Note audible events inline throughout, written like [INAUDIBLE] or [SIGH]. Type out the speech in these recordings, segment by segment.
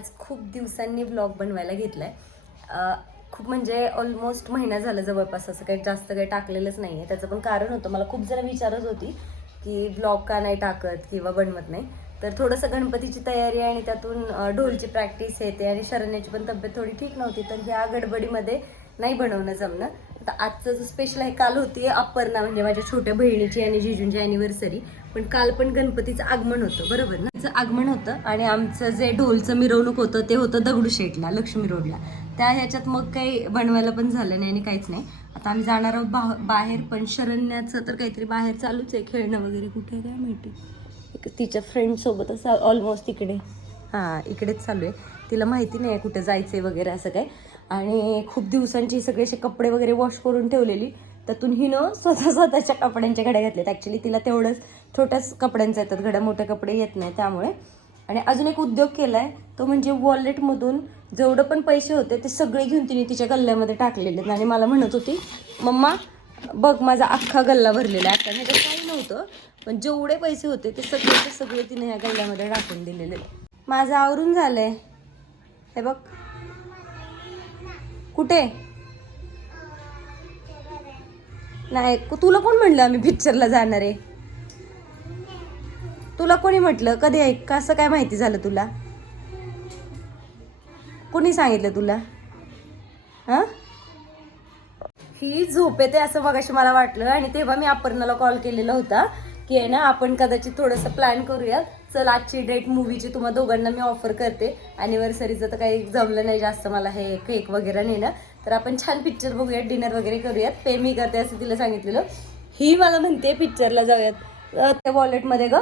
आज खूप दिवसांनी ब्लॉग बनवायला घेतला आहे खूप म्हणजे ऑलमोस्ट महिना झाला जवळपास असं काही जास्त काही टाकलेलंच नाही आहे त्याचं पण कारण होतं मला खूप जण विचारत होती की ब्लॉग का नाही टाकत किंवा बनवत नाही. तर थोडंसं गणपतीची तयारी आणि त्यातून ढोलची प्रॅक्टिस येते आणि शरण्याची पण तब्येत थोडी ठीक नव्हती तर ह्या गडबडीमध्ये नाही बनवणं जमणं. आता आजचं जो स्पेशल आहे काल होती अपर्णा म्हणजे माझ्या छोट्या बहिणीची आणि जिजूंची अॅनिव्हर्सरी पण काल पण गणपतीचं आगमन होतं बरोबर ना? तिचं आगमन होतं आणि आमचं जे ढोलचं मिरवणूक होतं ते होतं दगडूशेठला लक्ष्मी रोडला. त्या ह्याच्यात मग काही बनवायला पण झालं नाही आणि काहीच नाही. आता आम्ही जाणार आहोत बा बाहेर पण शरण्याचं तर काहीतरी बाहेर चालूच आहे खेळणं वगैरे कुठे काय माहिती? एक तिच्या फ्रेंडसोबत असं ऑलमोस्ट इकडे. हां इकडेच चालू आहे. तिला माहिती नाही आहे कुठे जायचं आहे वगैरे असं काय. आणि खूप दिवसांची सगळे असे कपडे वगैरे वॉश करून ठेवलेली. त्यातून हिनं स्वतः स्वतःच्या कपड्यांच्या घड्या घातल्यात. ॲक्च्युली तिला तेवढंच छोट्याच कपड्यांचं येतात. घड्या मोठे कपडे येत नाही त्यामुळे. आणि अजून एक उद्योग केला आहे तो म्हणजे वॉलेटमधून जेवढं पण पैसे होते ते सगळे घेऊन तिने तिच्या गल्ल्यामध्ये टाकलेले आहेत आणि मला म्हणत होती मम्मा बघ माझा अख्खा गल्ला भरलेला आहे. आता ह्याच्यात काही नव्हतं पण जेवढे पैसे होते ते सगळे ते सगळे तिने ह्या गल्ल्यामध्ये टाकून दिलेले आहेत. माझं आवरून झालं आहे हे बघ. कुठे? नाही तुला कोण म्हणलं आम्ही पिक्चरला जाणार आहे? तुला कोणी म्हटलं? कधी ऐक कसं काय माहिती झालं तुला? कोणी सांगितलं तुला? हां? ही झोप येते असं मगाशी मला वाटलं आणि तेव्हा मी अपर्णाला कॉल केलेला होता की आहे ना आपण कदाचित थोडंसं प्लॅन करूयात. चल आजची डेट मूवीची तुम्हा दोघांना मी ऑफर करते. ॲनिव्हर्सरीचं तर काही जमलं नाही जास्त मला हे केक वगैरे नेलं तर आपण छान पिक्चर बघूयात डिनर वगैरे करूयात. पे मी करते असं तिला सांगितलेलं. ही मला म्हणते पिक्चरला जाऊयात. त्या वॉलेटमध्ये ग.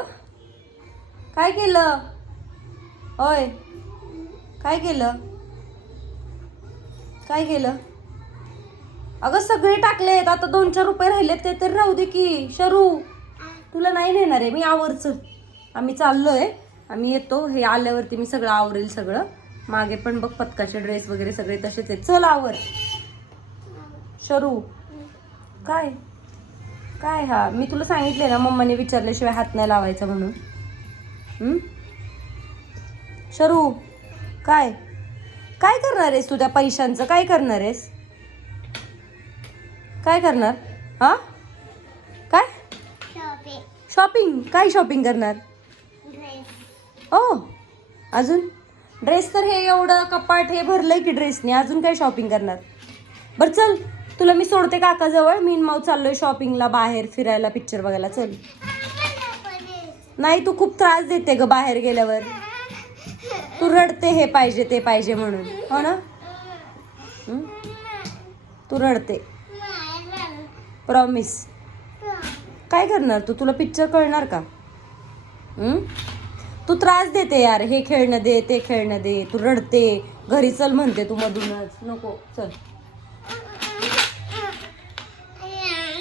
काय केलं? होय. काय केलं? काय केलं? अगं सगळे टाकलेत आता दोन चार रुपये राहिलेत. ते तर राहू दे की. शरू तुला नाही नेणार आहे मी आवरचं आम्ही चाललोय. आम्ही येतो. हे आल्यावरती मी सगळं आवरेल सगळं. मागे पण बघ पत्काचे ड्रेस वगैरे सगळे तसेच आहेत. चल आवर. शरू. काय? काय हा? मी तुला सांगितले ना मम्माने विचारल्याशिवाय हात नाही लावायचा म्हणून? शरू काय? काय करणार आहेस तू त्या पैशांचं? काय करणार आहेस? काय करणार? हा? काय? शॉपिंग काय शॉपिंग करणार? ओ अजून? ड्रेस तर हे एवढं कपाट हे भरलंय की ड्रेसने अजून काय शॉपिंग करणार? बरं चल. तुला मी सोडते काकाजवळ. मी माऊ चाललोय शॉपिंगला बाहेर फिरायला पिक्चर बघायला. चल. नाही तू खूप त्रास देते ग बाहेर गेल्यावर. तू रडते हे पाहिजे ते पाहिजे म्हणून. हो ना? तू रडते. प्रॉमिस काय करणार तू? तुला पिक्चर कळणार का? तू त्रास देते यार हे खेळणं दे ते खेळणं दे तू रडते घरी चल म्हणते तू मधूनच. नको चल.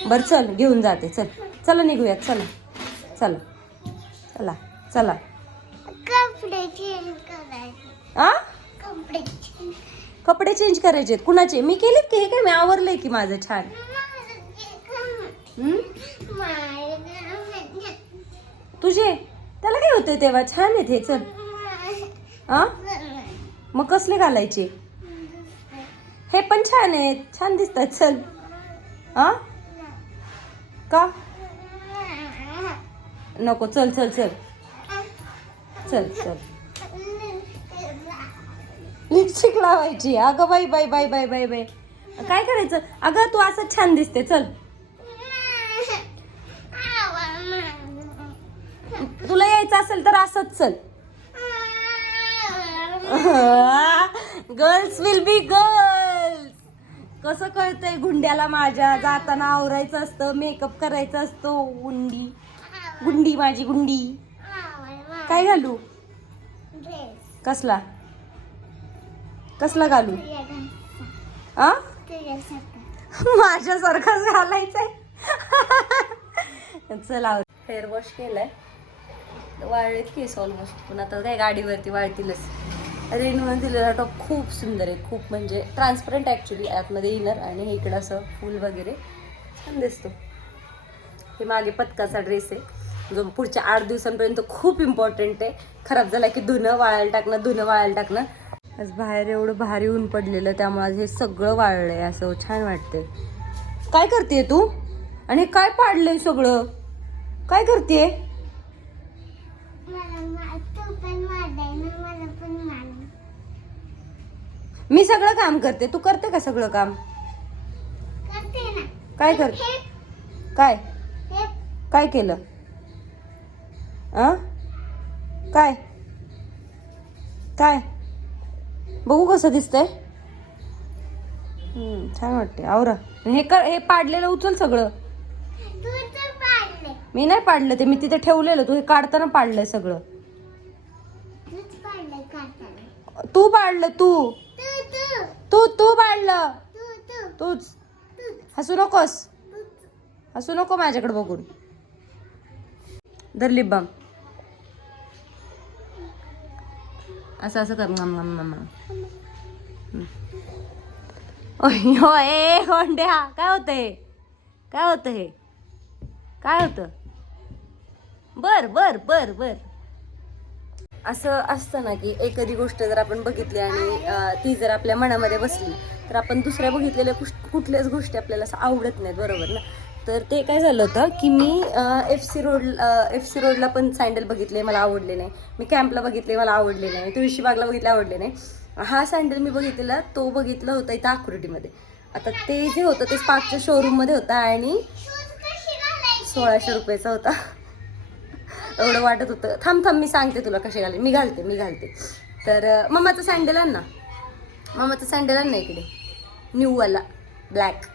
बर चल घेऊन जाते चल. चला निघूयात चला. चला. चला चला. कपडे चेंज करायचे. आ? कपडे चेंज करायचे आहेत. कुणाचे? मी केलेत की हे काय? मी आवरलंय की माझं छान. हं? तुझे? त्याला काय होतंय तेव्हा? छान आहेत हे चल. आ? मग कसले घालायचे? हे पण छान आहेत छान दिसतात चल. आ? का? नको चल चल चल. चल चल. लिपस्टिक लावायची. अगं बाई बाई बाई बाई बाई बाई. काय करायचं? अगं तू असं छान दिसते चल. तुला यायचं असेल तर असंच चल. गर्ल्स विल बी गर्ल्स कसं कळतंय गुंड्याला माझ्या? जाताना आवरायचं असतं मेकअप करायचं असतो. गुंडी गुंडी माझी गुंडी. काय घालू? कसला? कसला घालू? आ? माझ्यासारखाच घालायचंय. चला हेअर वॉश केलाय. वाळलेत केस ऑलमोस्ट पण आता काय गाडीवरती वाळतीलच. रेणून दिलेला टॉप खूप सुंदर आहे. खूप म्हणजे ट्रान्सपरंट ॲक्च्युली आतमध्ये इनर आणि हे इकडं असं फुल वगैरे छान दिसतो. हे मागे पथकाचा ड्रेस आहे. जो पुढच्या आठ दिवसांपर्यंत खूप इम्पॉर्टंट आहे. खराब झाला की धुणं वाळायला टाकणं धुणं वाळायला टाकणं. आज बाहेर एवढं भारी ऊन पडलेलं त्यामुळे हे सगळं वाळलं आहे असं छान वाटतंय. काय करते तू? आणि काय पाडलंय सगळं? काय करते मला मा- तू पण माराय ना मला पण मार मी सगळं काम करते. तू करते का सगळं काम? करते ना. काय कर काय? काय केलं? आ? काय? काय? बघू कसं दिसतंय. छान वाटते आवरा. हे कर हे पाडलेलं उचल सगळं. मी नाही पाडलं ते. मी तिथे ठेवलेलं. तू हे काढताना पाडलंय सगळं. तू पाडलं तू. तू तू तू तूच. हसू नकोस. हसू नको माझ्याकडे बघून. धर लिप बाम. असं असं कर. मम मम मम. होय होंड्या काय होतं हे? काय होतं हे? काय होतं? बर बर बर बर. असं असतं ना की एखादी गोष्ट जर आपण बघितली आणि ती जर आपल्या मनामध्ये बसली तर आपण दुसऱ्या बघितलेल्या कुश- कुठल्याच गोष्टी आपल्याला असं आवडत नाहीत बरोबर ना? तर ते काय झालं होतं की मी F C road F C रोडला पण सँडल बघितले मला आवडले नाही. मी कॅम्पला बघितले मला आवडले नाही. तुळशीबागला बघितले आवडले नाही. हा सँडल मी बघितलेला तो बघितला होता इथं आकृतीमध्ये आता ते जे होतं ते स्पार्कच्या शोरूममध्ये होतं आणि सोळाशे रुपयाचा होता. एवढं वाटत होतं. थांब थांब मी सांगते तुला कसे घालते. मी घालते मी घालते. तर मम्माचं सँडल आण ना. मम्माचं सँडल आण ना इकडे. न्यूवाला ब्लॅक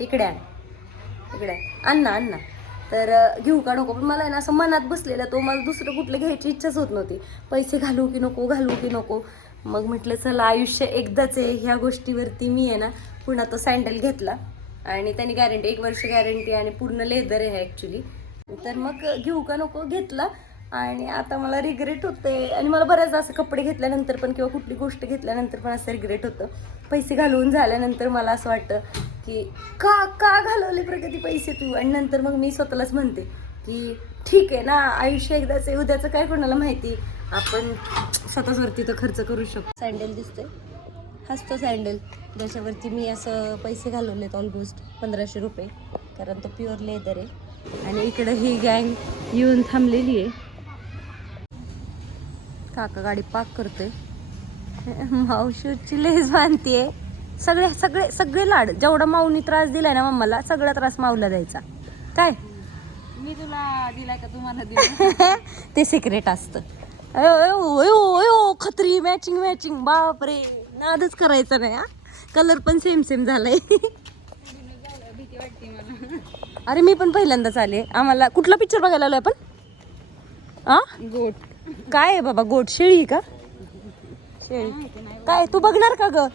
इकडे आण. इकडे आण. ना आण ना. तर घेऊ का नको? पण मला आहे ना असं मनात बसलेला तो मला दुसरं कुठलं घ्यायची इच्छाच होत नव्हती. पैसे घालू की नको घालू की नको. मग म्हटलं चला आयुष्य एकदाच आहे. ह्या गोष्टीवरती मी आहे ना पुन्हा तो सँडल घेतला. आणि त्याने गॅरंटी एक वर्ष गॅरंटी आणि पूर्ण लेदर आहे ॲक्च्युली तर मग घेऊ का नको? घेतला. आणि आता मला रिग्रेट होते आणि मला बऱ्याचदा असं कपडे घेतल्यानंतर पण किंवा कुठली गोष्ट घेतल्यानंतर पण असं रिग्रेट होतं. पैसे घालवून झाल्यानंतर मला असं वाटतं की का का घालवले प्रगती पैसे तू? आणि नंतर मग मी स्वतःलाच म्हणते की ठीक आहे ना आयुष्य एकदाच आहे. उद्याचं काय कोणाला माहिती? आपण स्वतःचवरती तर खर्च करू शकतो. सँडल दिसते हाच तो सँडल ज्याच्यावरती मी असं पैसे घालवलेत ऑलमोस्ट पंधराशे रुपये. कारण तो प्युअर लेदर आहे. आणि इकडं ही गँग येऊन थांबलेली आहे. काका गाडी पाक करते मावशीची लेस बांधतीये सगळे सगळे सगळे लाड जेवढा माऊनी त्रास दिलाय ना मम्माला सगळा त्रास माऊला द्यायचा. काय? मी तुला दिलाय का तुम्हाला दिला [LAUGHS] ते सिक्रेट असतं. खत्री मॅचिंग मॅचिंग बापरे. नादच करायचा नाही हा. कलर पण सेम सेम झालाय. [LAUGHS] अरे मी पण पहिल्यांदाच आले. आम्हाला कुठला पिक्चर बघायला आलोय आपण? आ? गोट. काय आहे बाबा गोट? शेळी का? शेळी. काय तू बघणार का ग?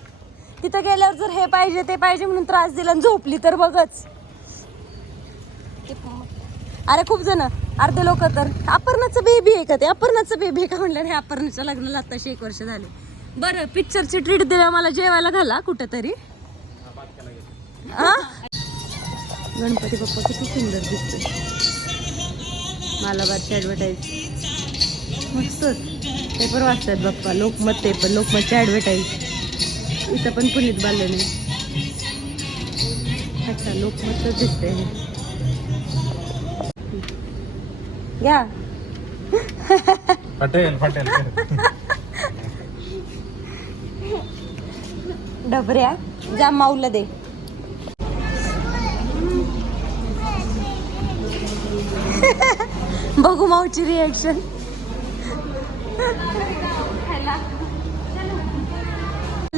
तिथं गेल्यावर जर हे पाहिजे ते पाहिजे म्हणून त्रास दिला आणि झोपली तर बघच. अरे खूप जण अर्धे लोक तर. अपर्णाचं बेबी आहे का ते? अपर्णाचं बेबी आहे का म्हणलं? नाही अपर्णाच्या लग्नाला आताशी एक वर्ष झाले. बरं पिक्चरची ट्रीट दिल्या मला जेवायला घाला कुठं तरी गणपती बाप्पा किती सुंदर दिसतोय. मालाबादची ॲडव्हर्टाईज मस्तच. पेपर वाचतात बाप्पा. लोकमत पेपर लोकमतची ॲडव्हर्टाईज इथं पण पुनीत बांधलं नाही अच्छा लोकमतच दिसतंय. घ्या. पटेल पटेल [LAUGHS] डबऱ्या. जा माऊला दे. [LAUGHS] बघू माऊची रिॲक्शन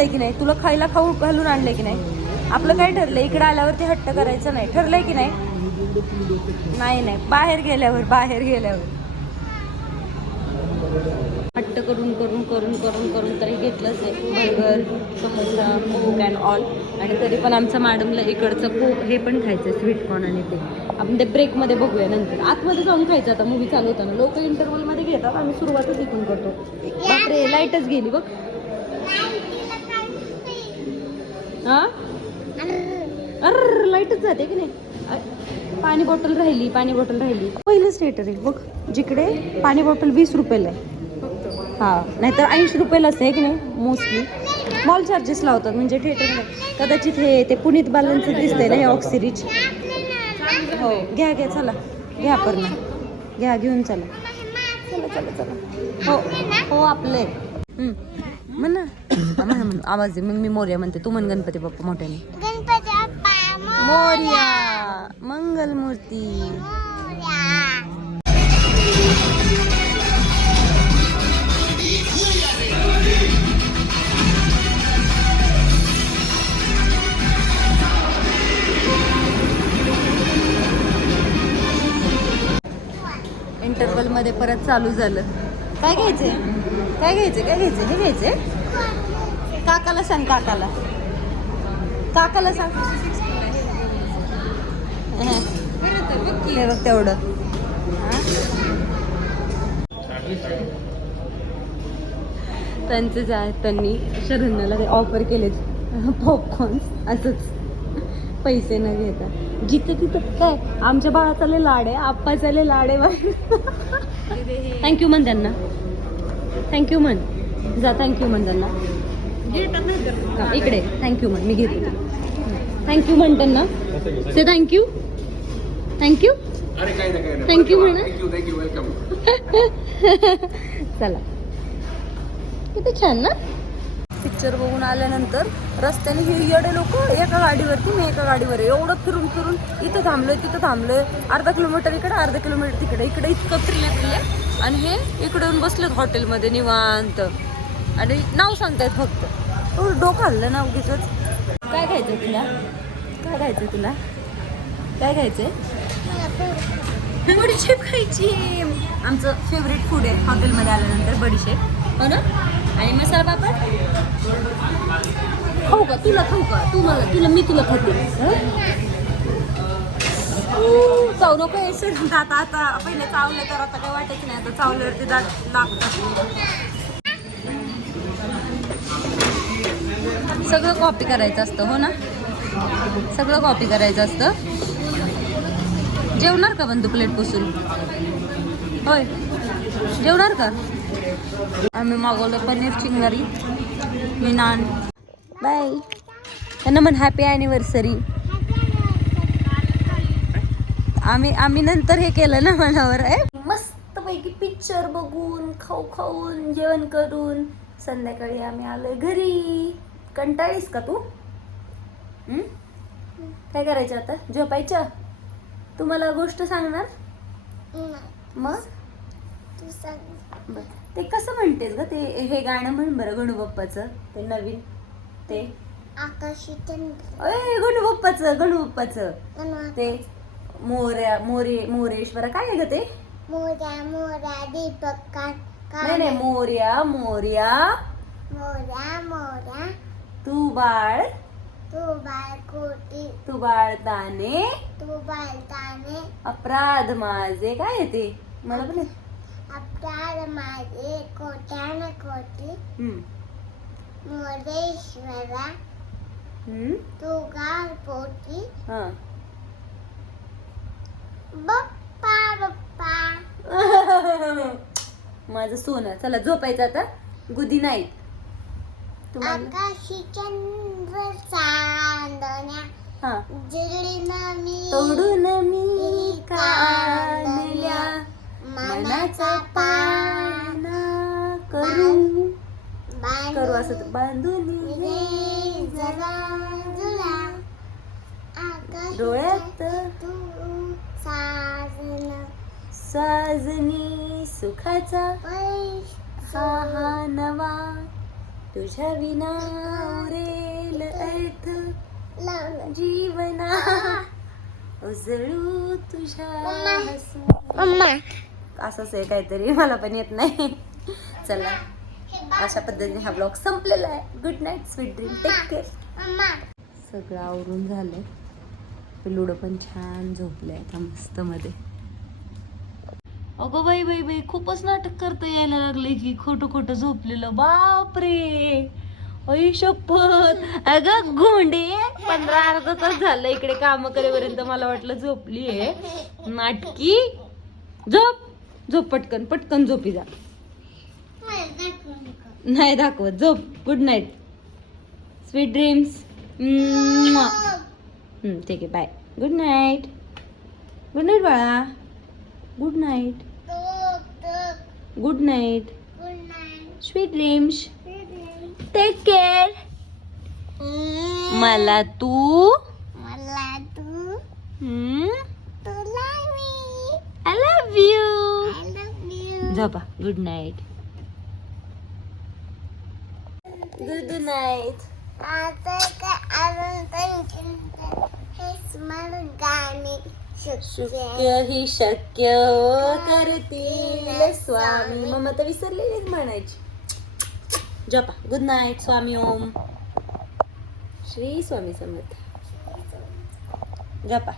की नाही? तुला खायला खाऊ घालून आणलंय की नाही? आपलं काय ठरलं इकडे आल्यावरती हट्ट करायचं नाही. ठरलंय की नाही? नाही नाही. बाहेर गेल्यावर बाहेर गेल्यावर. करून करून करून करून करून तरी घेतलंच आहे. Burger samosa Coke and all आणि तरी पण आमचं मॅडमला इकडचं कोक हे पण खायचं स्वीट कॉर्न आणि ते. आपण ते ब्रेकमध्ये बघूया नंतर. आतमध्ये जाऊन खायचं आता मूवी चालू होताना. लोक इंटरवलमध्ये घेतात आम्ही सुरुवातच इथून करतो. बापरे लाईटच गेली बघ. हां? अर लाईटच जाते की नाही? पाणी बॉटल राहिली पाणी बॉटल राहिली. पहिलंच थिएटर आहे बघ जिकडे पाणी बॉटल वीस रुपयाला आहे. हा नाहीतर ऐंशी रुपयाला असते की नाही मोस्टली मॉल चार्जेस लावतात म्हणजे थिएटरला कदाचित हे ते पुनीत बालांचं दिसतंय ना हे ऑक्सिरीच हो घ्या घ्या चला. घ्या पर्ण घ्या घेऊन चला. चला चला चला. हो हो आपले. म्हण ना. म्हण आवाज आहे. मग मी मोर्या म्हणते. तू म्हण गणपती बाप्पा मोठ्याने. मोर्या. मंगल परत चालू झालं. काय घ्यायचंय? काय घ्यायचंय? काय घ्यायचंय? हे घ्यायचंय? काकाला सांग काकाला. काकाला सांग. हे बघ तेवढं. त्यांचं त्यांचे जे आहेत त्यांनी शरण्याला ते ऑफर केलेत. पॉपकॉर्न असंच. पैसे न घेता. जिथं तिथं काय आमच्या बाळाचा लय लाड आहे आप्पाचा लय लाड आहे थँक्यू म्हण त्यांना थँक्यू म्हण जा थँक्यू म्हण त्यांना इकडे. थँक्यू म्हण मी घेते. थँक्यू म्हण त्यांना say thank you thank you म्हणा. थँक्यू वेलकम [LAUGHS] चला. किती छान ना? पिक्चर बघून आल्यानंतर रस्त्याने हे येडे लोक एका गाडीवरती मी एका गाडीवर एवढं फिरून फिरून इथं थांबलोय तिथं थांबलोय. अर्धा किलोमीटर इकडे अर्धा किलोमीटर तिकडे. इकडे इतकं फिरले फिरले आणि हे इकडे येऊन बसलेत हॉटेलमध्ये निवांत. आणि नाव सांगतायत फक्त. एवढं डोकं हल्लं ना उगीच काय खायचं तुला? काय खायचं तुला? काय खायचंय? बडीशेप खायची. आमचं फेवरेट फूड आहे हॉटेलमध्ये आल्यानंतर बडीशेप. हो ना आणि मसाला पापड? खाऊ का? तुला खाऊ का? तू मला तुला मी तुला खाते. चावलं नको हे सोडून [LAUGHS] आता आता पहिले चावलं तर आता काय वाटायचं नाही. आता चावल्यावरती दात लागतात. सगळं कॉपी करायचं असतं हो ना? सगळं कॉपी करायचं असतं. जेवणार का पण प्लेट पुसून? होय. जेवणार का? आम्ही मागवलं पनीर चिंगारी मी नान. बाय. त्यांना म्हण हॅपी ॲनिव्हर्सरी आम्ही आम्ही नंतर हे केलं ना मनावर आहे मस्त पैकी पिक्चर बघून खाऊ खाऊन जेवण करून संध्याकाळी आम्ही आलोय घरी. कंटाळीस का तू? काय करायचं आता? झोपायचं? तू मला गोष्ट सांगणार? मग? बर. ते कसं म्हणतेस ग? ते हे गाणं म्हण बरं गणू बाप्पाचं ते नवीन. ते? आकाशी अय गणू बाप्पाचं गणू बाप्पाचं गणवा- ते मोऱ्या मोरे मोरेश्वर. काय आहे ग ते? मोऱ्या मोऱ्या दीपक का नाही नाही मोर्या मोर्या. मोऱ्या मोऱ्या तू बाळ. तू बाळ कोटी. तू बाळताने तू बाळताने अपराध माझे. काय आहे ते? मला पण नाही. माझे माझं सोनं चला झोपायचं आता गुदी नाईट तुम्हाला आकाशी चंद्र चांदण्या हा मी तोडून मी काढल्या मनाचा पाना करू. करू असं बांधून डोळ्यात तू साजन साजनी सुखाचा हा हा नवा. तुझ्या विना उरेल अर्थ जीवना. उजळू तुझ्या असंच आहे काहीतरी. [LAUGHS] मला पण येत नाही. चला. अशा पद्धतीने हा ब्लॉग संपलेला आहे. Good night sweet dream take care सगळं आवरून झालंय. पिलुडं पण छान झोपलंय आता मस्त मध्ये अगं बाई बाई बाई खूपच नाटक करता यायला लागले की. खोटं खोटं झोपलेलं. बापरे. ऐ शपथ. अगं गोंडे पंधरा अर्धा तास झालं. इकडे काम करेपर्यंत मला वाटलं झोपली आहे नाटकी. झोप. झोप पटकन पटकन झोपी जा. नाही दाखवत झोप. गुड नाईट स्वीट ड्रीम्स ठीक आहे bye good night good night बाळा. Good night good night sweet dreams take care मला तू मला तू आय लव्ह यू झोपा. गुड नाईट गुड नाईट हे शक्य शक्य ही शक्य हो करतील स्वामी. मग तर विसरलेलीच म्हणायची. जपा गुड नाईट स्वामी ओम. श्री स्वामी समर्थ. जपा